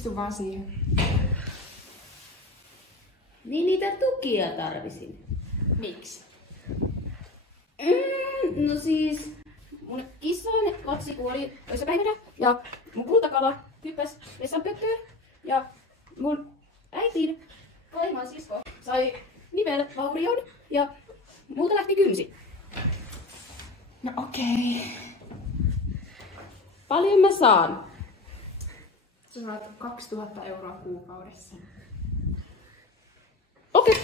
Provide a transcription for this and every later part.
Istu vaan siihen. Niin niitä tukia tarvisin. Miksi? No siis, mun kissan lapsi kuoli toissapäivänä ja mun kultakala hyppäsi vessanpökköön ja mun äitin vaimaan sisko sai nivelvaurion ja multa lähti kynsi. No okei. Paljon mä saan? Sä saat 2000 € kuukaudessa. Okei.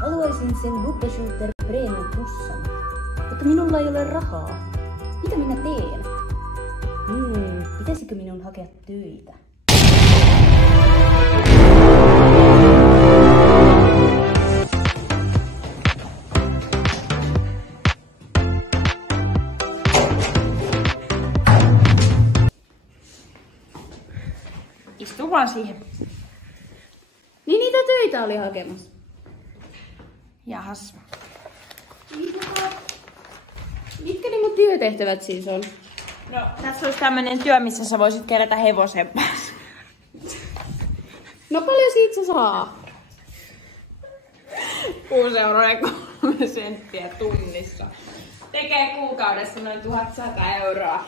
Haluaisin sen Buttershooter Premium Plussan, mutta minulla ei ole rahaa. Mitä minä teen? Pitäisikö minun hakea töitä? Istu vaan siihen. Niin niitä töitä oli hakemassa. Jahas. Mitkä ne mun työtehtävät siis on? No, tässä olisi tämmönen työ, missä sä voisit kerätä hevosen päässä. No paljon siitä se saa? 6 € ja 3 senttiä tunnissa. Tekee kuukaudessa noin 1100 €.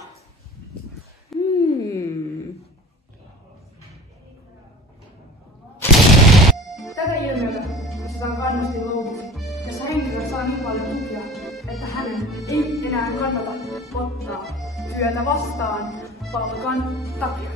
Tätä ilmiötä kutsutaan kannustinloukuksi, jossa henkilö saa niin paljon tukea, että hänen ei enää kannata ottaa työtä vastaan palkan takia.